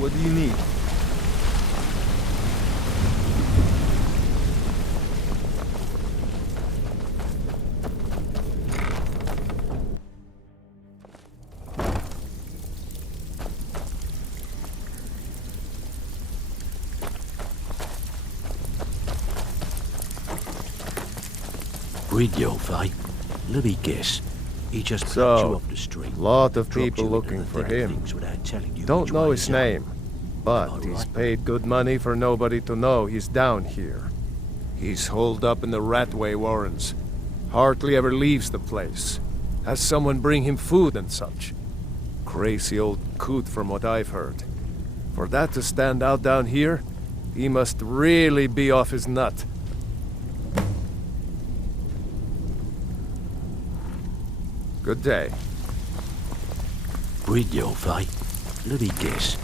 What do you need? Radio, Vi. Let me guess. He just picked you off the street. Lot of dropped people you into looking the for thick of him. things without telling you Don't which know way his he's up. name, but All he's right. paid good money for nobody to know he's down here. He's holed up in the Ratway Warrens. Hardly ever leaves the place. Has someone bring him food and such. Crazy old coot from what I've heard. For that to stand out down here, he must really be off his nut. Good day. Radio, Vi. Let me guess.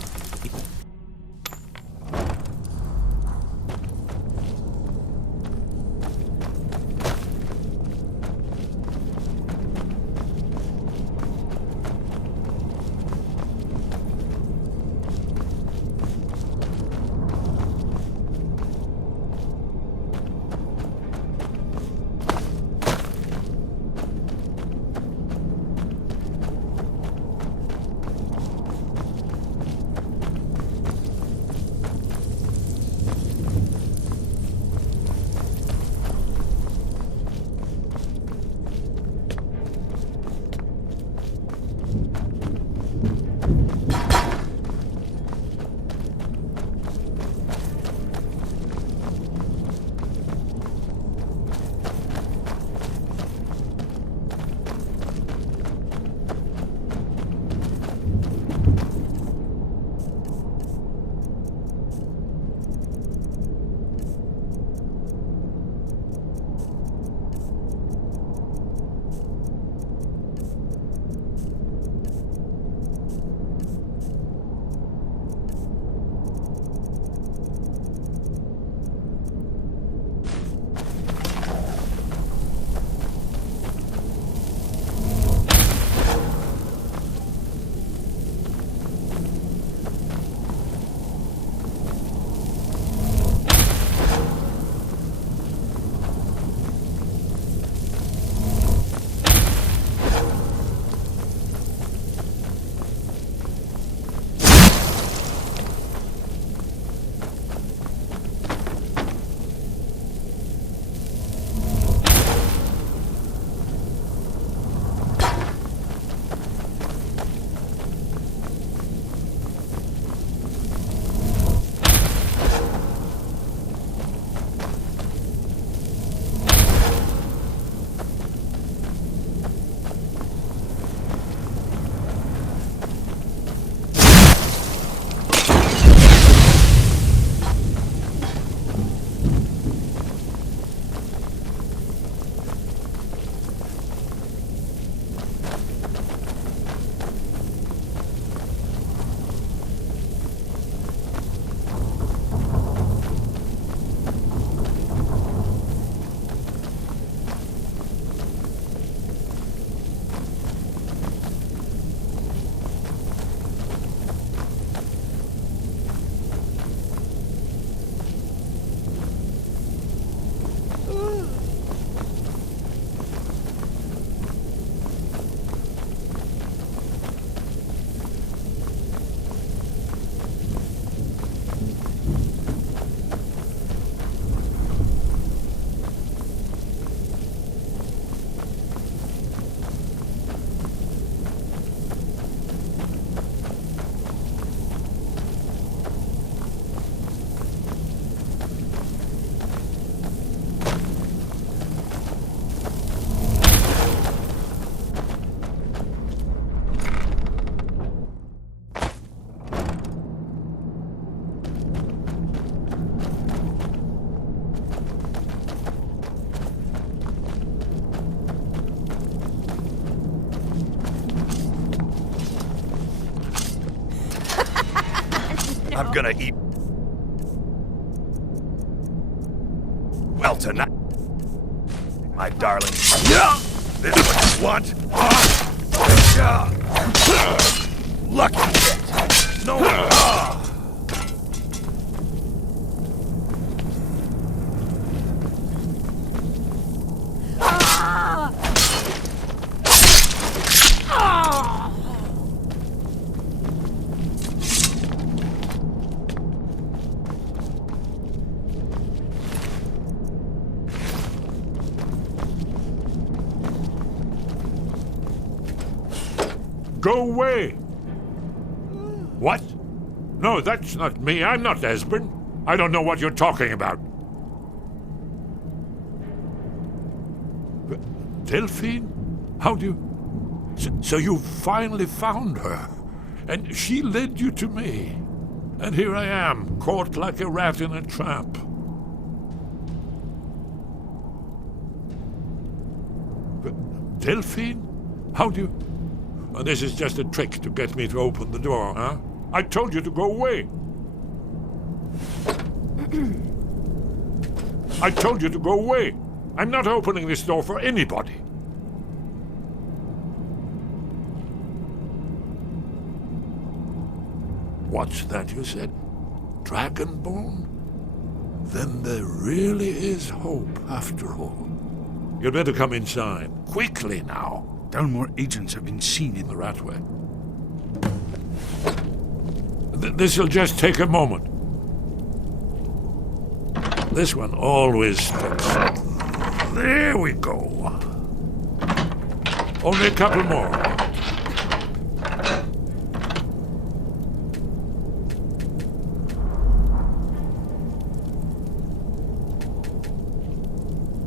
I'm gonna eat well tonight, my darling. This is what you want? Lucky bit. No. Go away! What? No, that's not me. I'm not Esbern. I don't know what you're talking about. Delphine? How do you... So you finally found her, and she led you to me. And here I am, caught like a rat in a trap. Delphine? How do you... Oh, this is just a trick to get me to open the door, huh? I told you to go away. I told you to go away. I'm not opening this door for anybody. What's that you said? Dragonborn? Then there really is hope, after all. You'd better come inside. Quickly now. Dalmor agents have been seen in The Ratway. This'll just take a moment. This one always sticks. There we go. Only a couple more.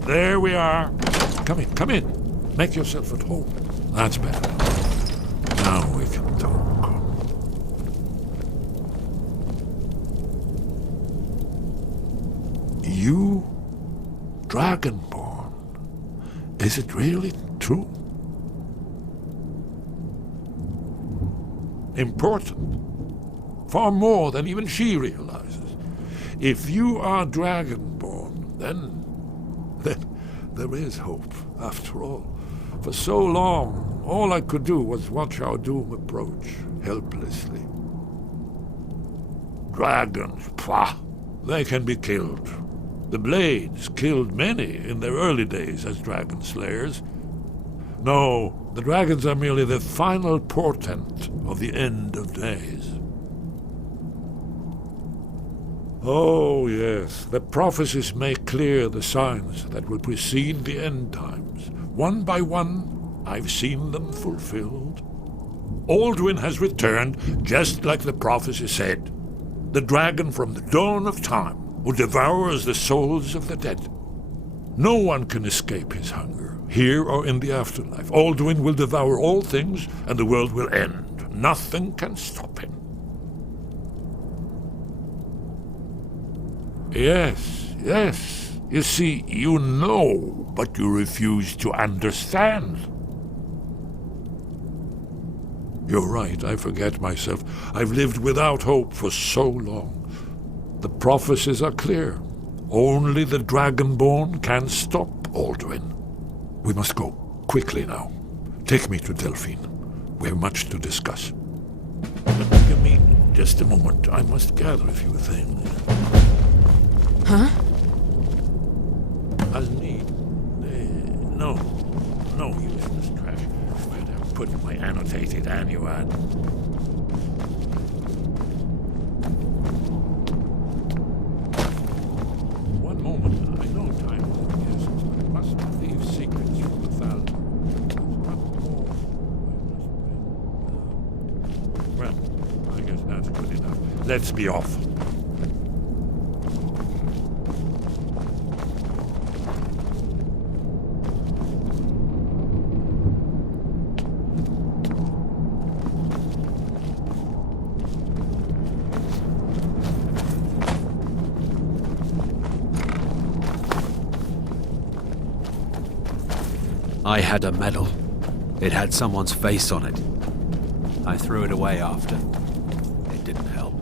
There we are. Come in, come in. Make yourself at home. That's better. Now we can talk. You, Dragonborn. Is it really true? Important. Far more than even she realizes. If you are Dragonborn, then there is hope, after all. For so long, all I could do was watch our doom approach, helplessly. Dragons, pah! They can be killed. The Blades killed many in their early days as dragon slayers. No, the dragons are merely the final portent of the end of days. Oh, yes, the prophecies make clear the signs that will precede the end times. One by one, I've seen them fulfilled. Alduin has returned, just like the prophecy said. The dragon from the dawn of time, who devours the souls of the dead. No one can escape his hunger, here or in the afterlife. Alduin will devour all things, and the world will end. Nothing can stop him. Yes, yes. You see, you know, but you refuse to understand. You're right, I forget myself. I've lived without hope for so long. The prophecies are clear. Only the Dragonborn can stop Alduin. We must go, quickly now. Take me to Delphine. We have much to discuss. Give me just a moment. I must gather a few things. Huh? I'll need... no, useless trash. Where'd I put my annotated annuad? One moment. I know time is of the essence, but I must not leave secrets from the Thalmor. Well, I guess that's good enough. Let's be off. I had a medal. It had someone's face on it. I threw it away after. It didn't help.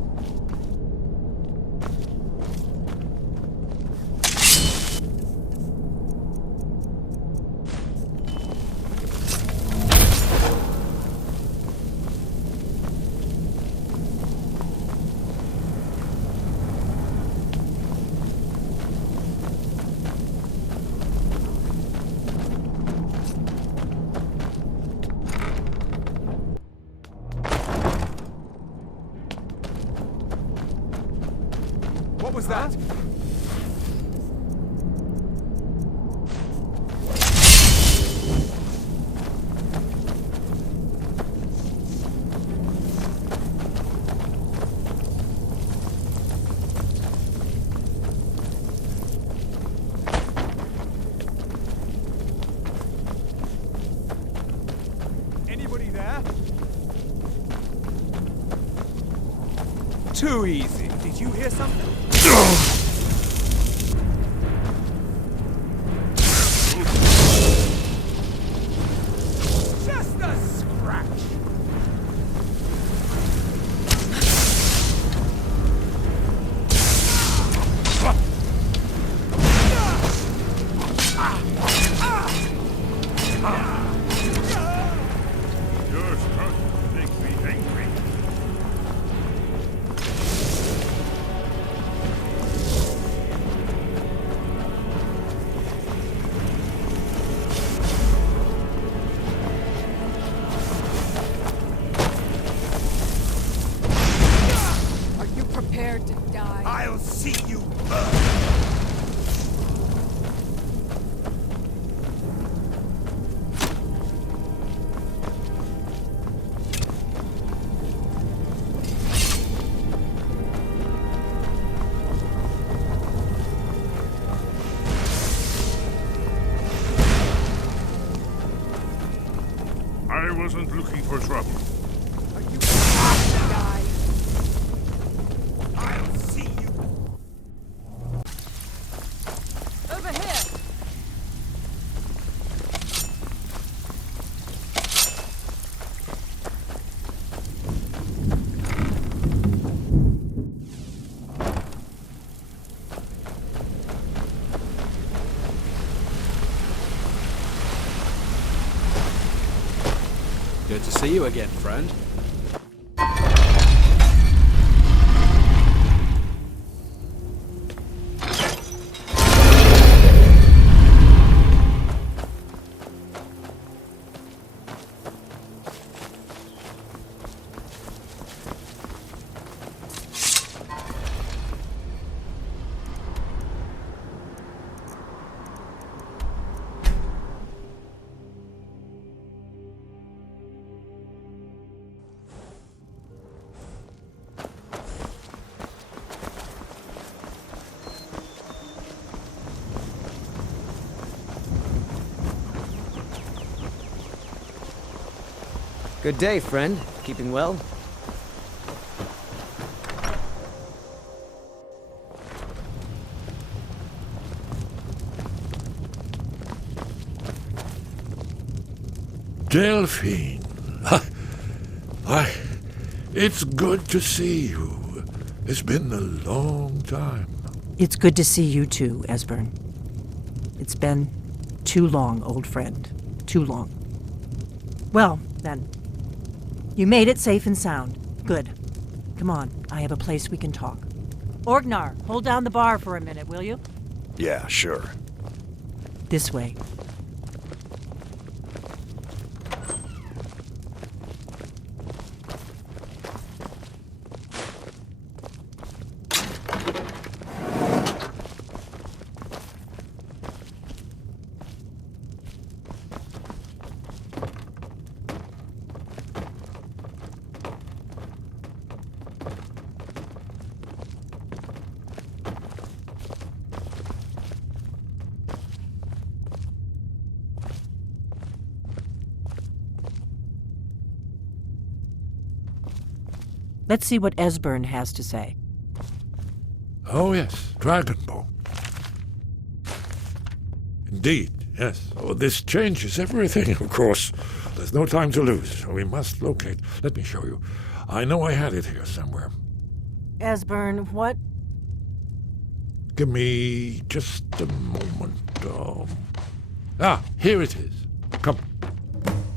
What was that? Anybody there? Too easy. Did you hear something? Just a scratch. Your strength makes me angry. Are you prepared to die? I'll see you burn. I wasn't looking for trouble. Are you prepared to die? I'll see you. Over here! Good to see you again, friend. Good day, friend. Keeping well? Delphine. It's good to see you. It's been a long time. It's good to see you too, Esbern. It's been too long, old friend. Too long. Well, then. You made it safe and sound. Good. Come on, I have a place we can talk. Orgnar, hold down the bar for a minute, will you? Yeah, sure. This way. Let's see what Esbern has to say. Oh, yes, Dragonbow. Indeed, yes. Oh, this changes everything, of course. There's no time to lose. We must locate. Let me show you. I know I had it here somewhere. Esbern, what? Give me just a moment. Here it is. Come.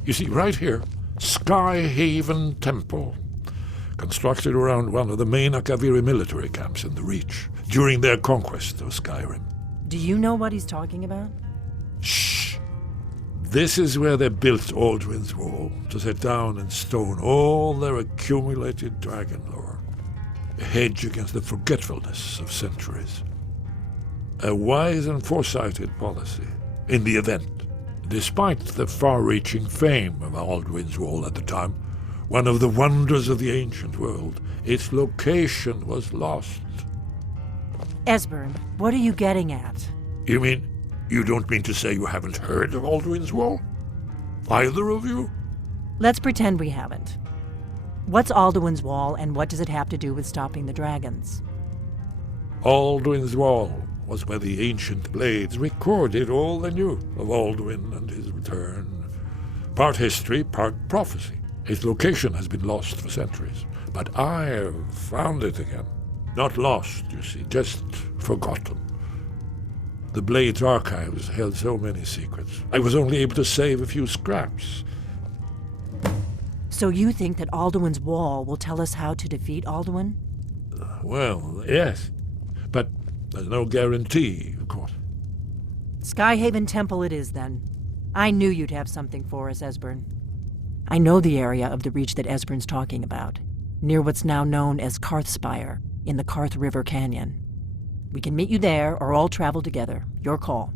You see, right here, Sky Haven Temple. Constructed around one of the main Akaviri military camps in the Reach during their conquest of Skyrim. Do you know what he's talking about? Shh! This is where they built Alduin's Wall, to set down in stone all their accumulated dragon lore. A hedge against the forgetfulness of centuries. A wise and foresighted policy, in the event, despite the far-reaching fame of Alduin's Wall at the time, one of the wonders of the ancient world, its location was lost. Esbern, what are you getting at? You mean, you don't mean to say you haven't heard of Alduin's Wall? Either of you? Let's pretend we haven't. What's Alduin's Wall, and what does it have to do with stopping the dragons? Alduin's Wall was where the ancient blades recorded all they knew of Alduin and his return. Part history, part prophecy. Its location has been lost for centuries, but I've found it again. Not lost, you see, just forgotten. The Blades archives held so many secrets. I was only able to save a few scraps. So you think that Alduin's Wall will tell us how to defeat Alduin? Well, yes, but there's no guarantee, of course. Skyhaven Temple it is, then. I knew you'd have something for us, Esbern. I know the area of the reach that Esbern's talking about, near what's now known as Karthspire, in the Karth River Canyon. We can meet you there, or all travel together. Your call.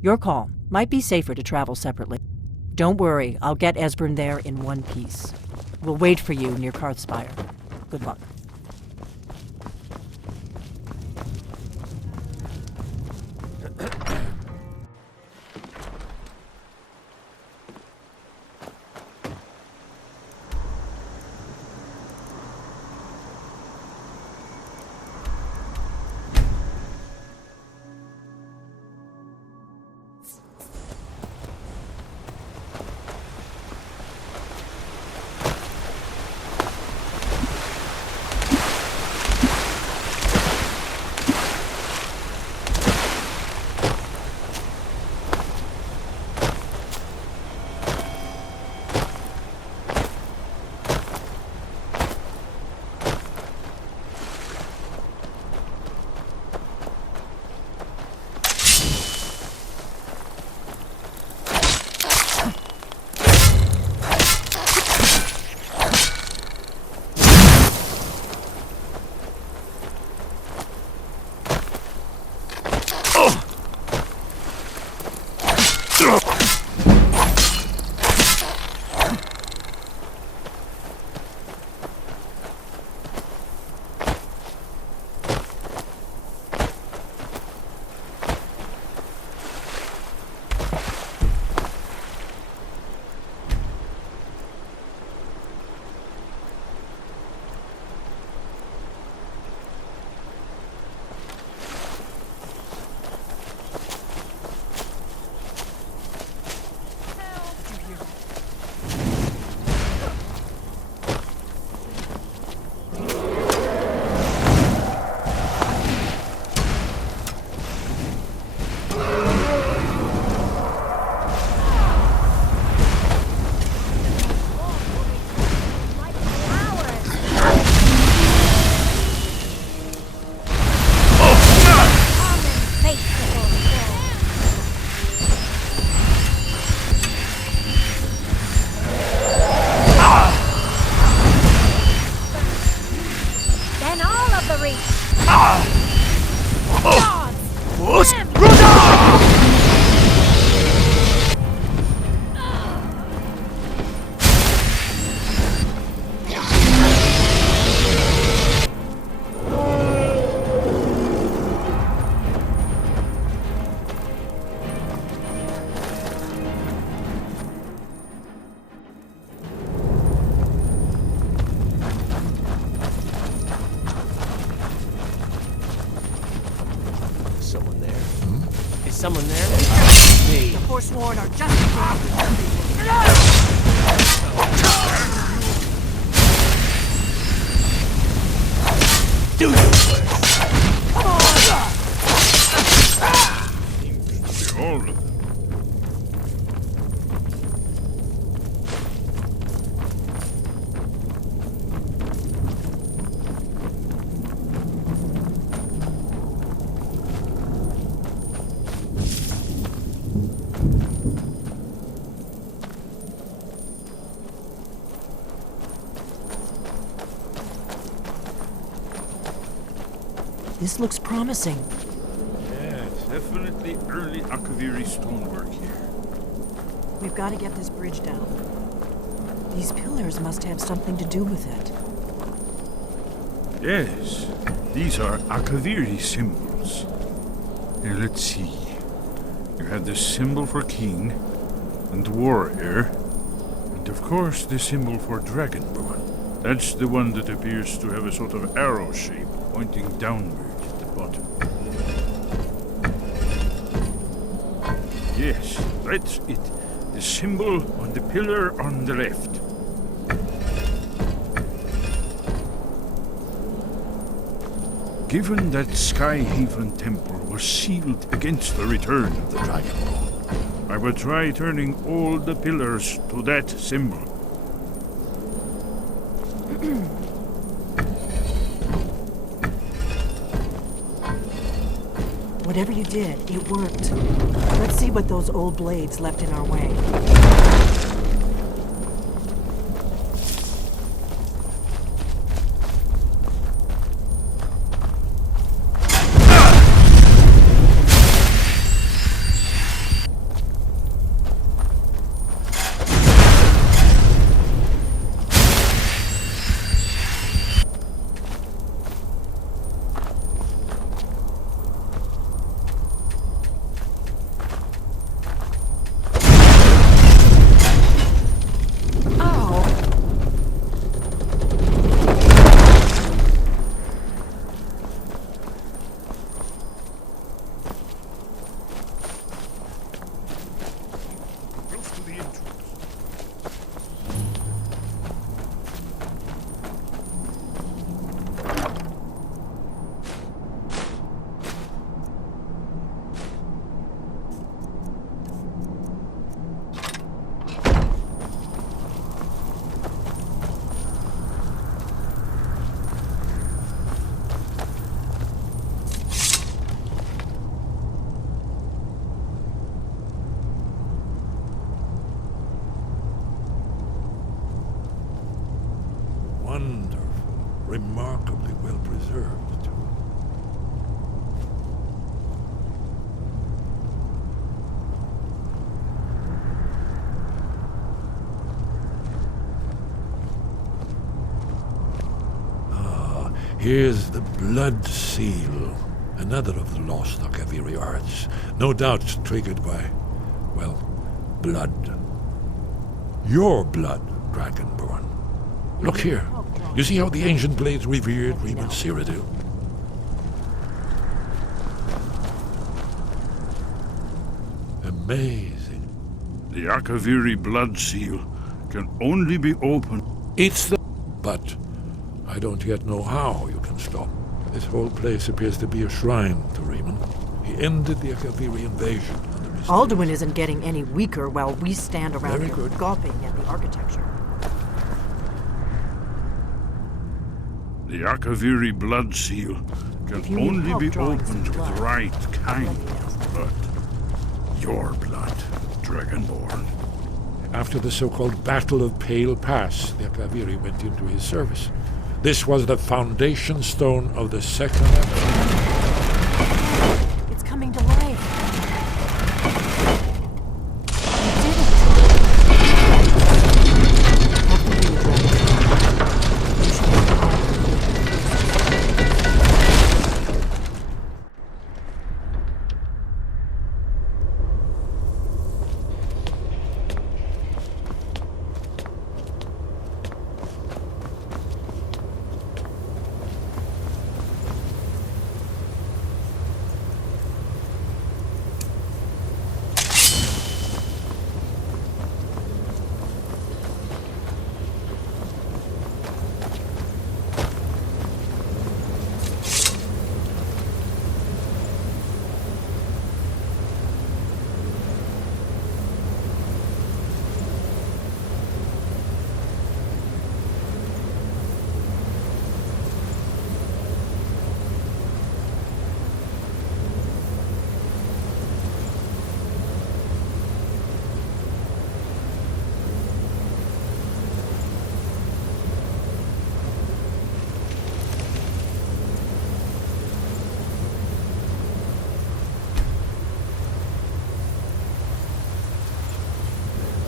Your call. Might be safer to travel separately. Don't worry, I'll get Esbern there in one piece. We'll wait for you near Karthspire. Good luck. Someone there? The Forsworn are just Do it! Come on! All of them. This looks promising. Yes, definitely early Akaviri stonework here. We've got to get this bridge down. These pillars must have something to do with it. Yes, these are Akaviri symbols. Here, let's see. You have the symbol for king, and warrior, and of course the symbol for dragonborn. That's the one that appears to have a sort of arrow shape pointing downward at the bottom. Yes, that's it. The symbol on the pillar on the left. Given that Skyhaven Temple was sealed against the return of the Dragonborn, I will try turning all the pillars to that symbol. Whatever you did, it worked. Let's see what those old blades left in our way. Wonderful, remarkably well preserved, too. Here's the blood seal, another of the lost Akaviri arts, no doubt triggered by, well, blood. Your blood, Dragonborn. Look here. You see how the ancient blades revered Reman Cyrodiil? Amazing. The Akaviri blood seal can only be opened. It's the... But I don't yet know how you can stop. This whole place appears to be a shrine to Reman. He ended the Akaviri invasion under his... Alduin isn't getting any weaker while we stand around Very here good. gawping at the architecture. The Akaviri blood seal If can you need only help be drawing opened some with blood, the right kind let me know. of blood. Your blood, Dragonborn. After the so-called Battle of Pale Pass, the Akaviri went into his service. This was the foundation stone of the Second Empire. It's coming to life. You did it. Have to do it, Reman. You should be proud.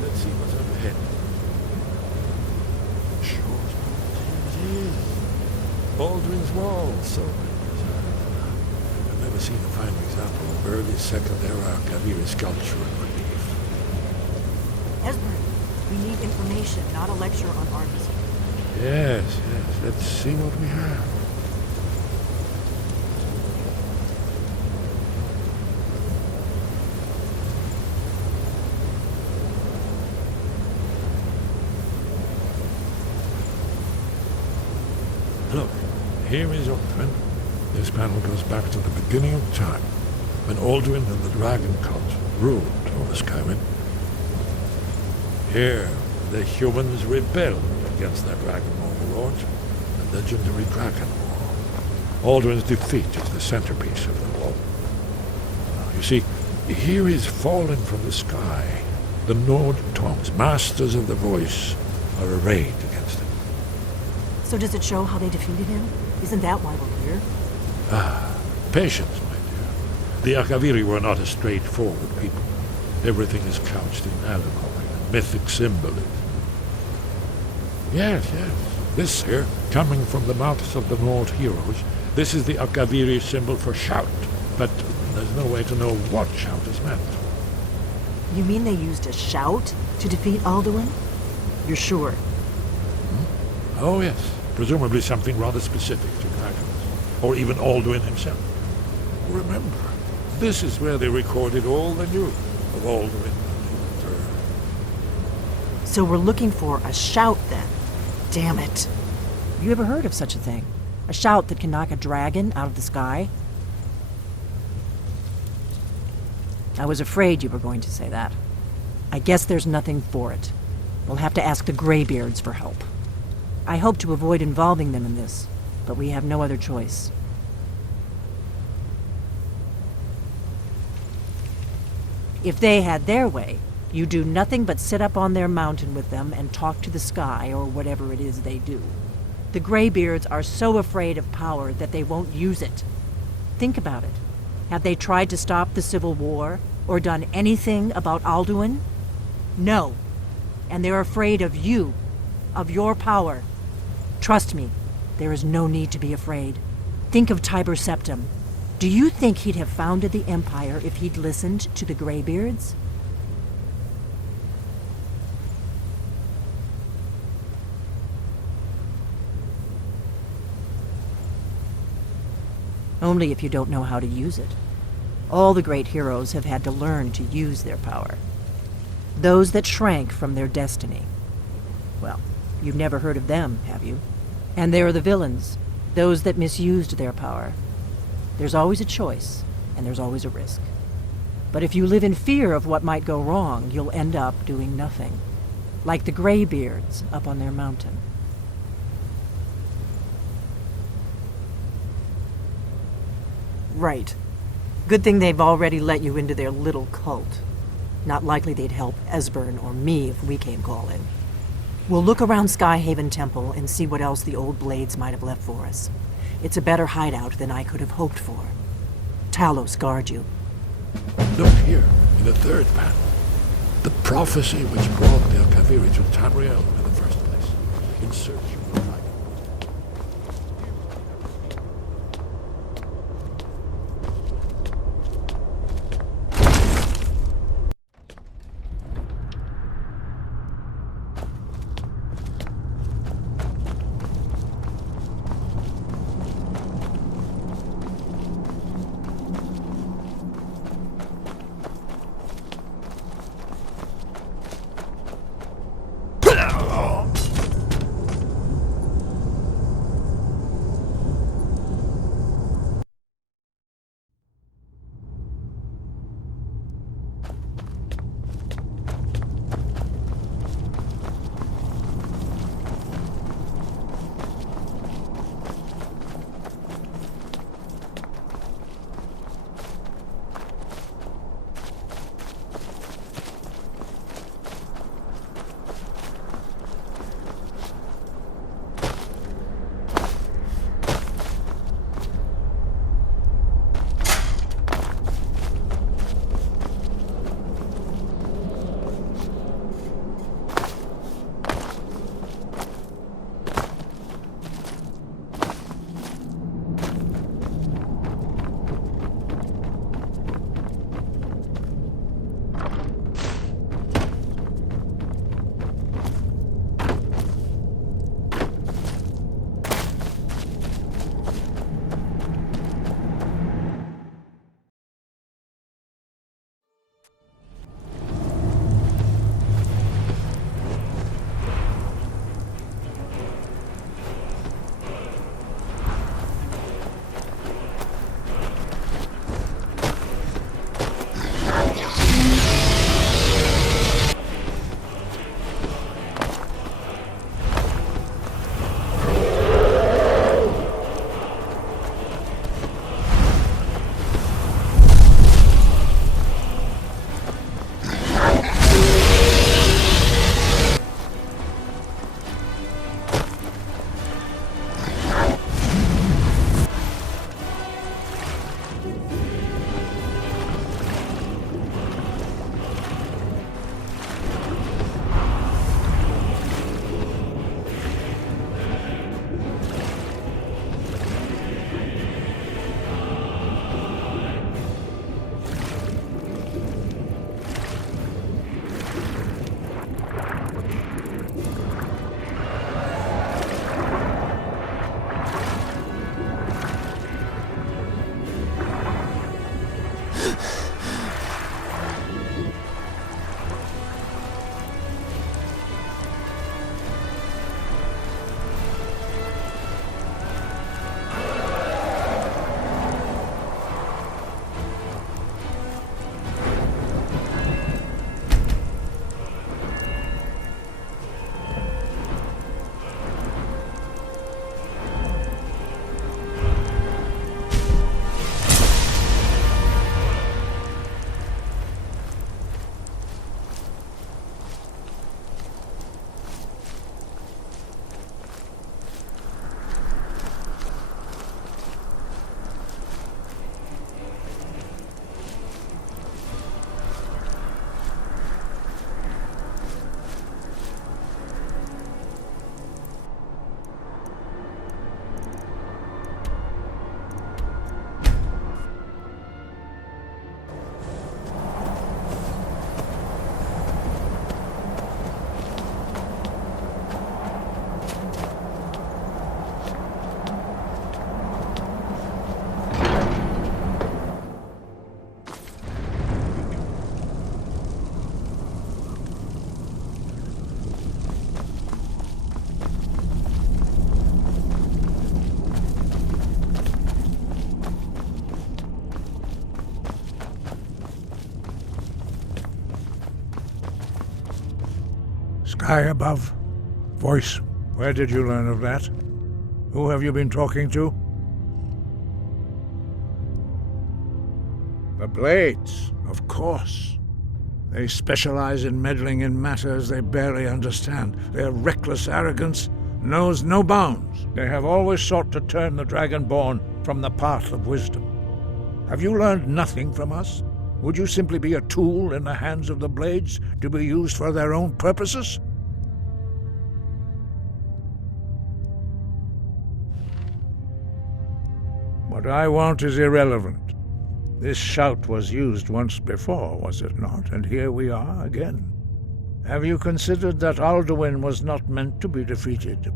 Let's see what's up ahead. Sure, it is. Baldwin's Wall, so well preserved. I've never seen a fine example of early Second Era Kaviri sculpture and relief. Esbern, we need information, not a lecture on art history. Yes, let's see what we have. Look, here is Alduin. This panel goes back to the beginning of time, when Alduin and the dragon cult ruled over Skyrim. Here, the humans rebelled against their dragon overlord, the legendary Dragon War. Alduin's defeat is the centerpiece of the war. You see, here is fallen from the sky. The Nord Tongs, masters of the voice, are arrayed against him. So does it show how they defeated him? Isn't that why we're here? Patience, my dear. The Akaviri were not a straightforward people. Everything is couched in allegory and mythic symbolism. Yes. This here, coming from the mouths of the Nord heroes, this is the Akaviri symbol for shout. But there's no way to know what shout is meant. You mean they used a shout to defeat Alduin? You're sure? Oh, yes. Presumably something rather specific to dragons. Or even Alduin himself. Remember, this is where they recorded all the news of Alduin and his return. So we're looking for a shout then. Damn it. You ever heard of such a thing? A shout that can knock a dragon out of the sky? I was afraid you were going to say that. I guess there's nothing for it. We'll have to ask the Greybeards for help. I hope to avoid involving them in this, but we have no other choice. If they had their way, you do nothing but sit up on their mountain with them and talk to the sky or whatever it is they do. The Greybeards are so afraid of power that they won't use it. Think about it. Have they tried to stop the Civil War or done anything about Alduin? No. And they're afraid of you, of your power. Trust me, there is no need to be afraid. Think of Tiber Septim. Do you think he'd have founded the Empire if he'd listened to the Greybeards? Only if you don't know how to use it. All the great heroes have had to learn to use their power. Those that shrank from their destiny. Well, you've never heard of them, have you? And there are the villains, those that misused their power. There's always a choice, and there's always a risk. But if you live in fear of what might go wrong, you'll end up doing nothing. Like the Greybeards up on their mountain. Right. Good thing they've already let you into their little cult. Not likely they'd help Esbern or me if we came calling. We'll look around Skyhaven Temple and see what else the old blades might have left for us. It's a better hideout than I could have hoped for. Talos guard you. Look here, in the third panel. The prophecy which brought the Akaviri to Tamriel in the first place. In search of the dragon. Sky above. Voice. Where did you learn of that? Who have you been talking to? The Blades, of course. They specialize in meddling in matters they barely understand. Their reckless arrogance knows no bounds. They have always sought to turn the Dragonborn from the path of wisdom. Have you learned nothing from us? Would you simply be a tool in the hands of the Blades to be used for their own purposes? What I want is irrelevant. This shout was used once before, was it not? And here we are again. Have you considered that Alduin was not meant to be defeated?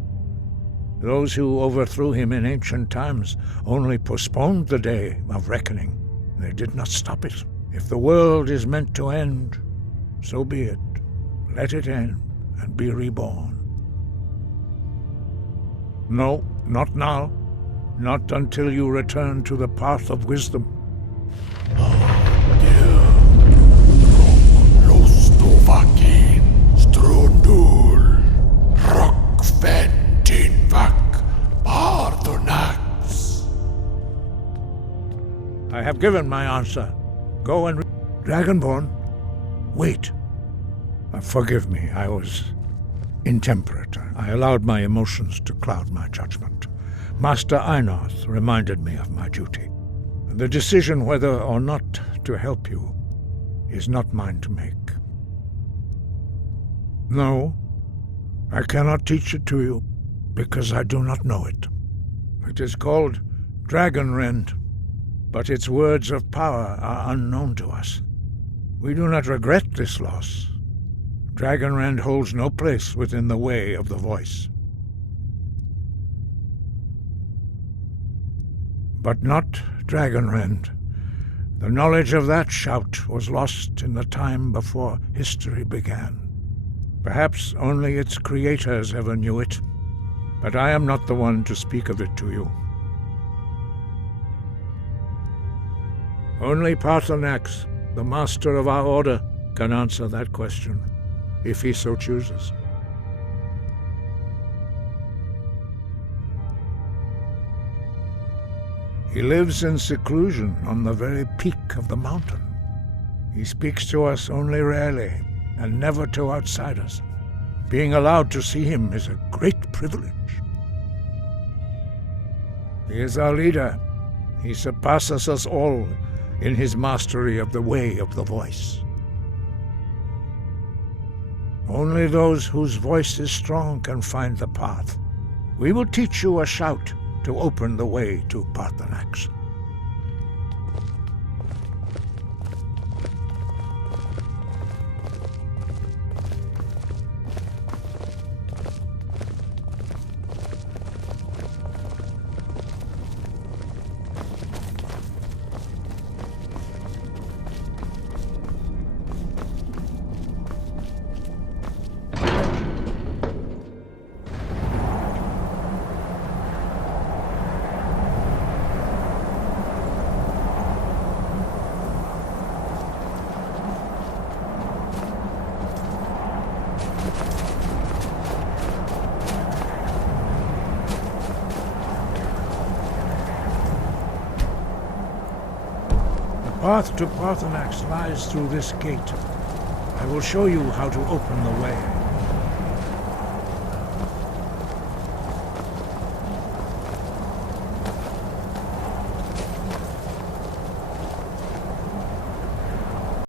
Those who overthrew him in ancient times only postponed the day of reckoning. They did not stop it. If the world is meant to end, so be it. Let it end and be reborn. No, not now. Not until you return to the path of wisdom. I have given my answer. Go and Dragonborn, wait. Forgive me, I was intemperate. I allowed my emotions to cloud my judgment. Master Einarth reminded me of my duty. The decision whether or not to help you is not mine to make. No, I cannot teach it to you, because I do not know it. It is called Dragonrend, but its words of power are unknown to us. We do not regret this loss. Dragonrend holds no place within the way of the voice. But not Dragonrend. The knowledge of that shout was lost in the time before history began. Perhaps only its creators ever knew it, but I am not the one to speak of it to you. Only Paarthurnax, the master of our order, can answer that question, if he so chooses. He lives in seclusion on the very peak of the mountain. He speaks to us only rarely, and never to outsiders. Being allowed to see him is a great privilege. He is our leader. He surpasses us all in his mastery of the way of the voice. Only those whose voice is strong can find the path. We will teach you a shout to open the way to Paarthurnax. The path to Paarthurnax lies through this gate. I will show you how to open the way.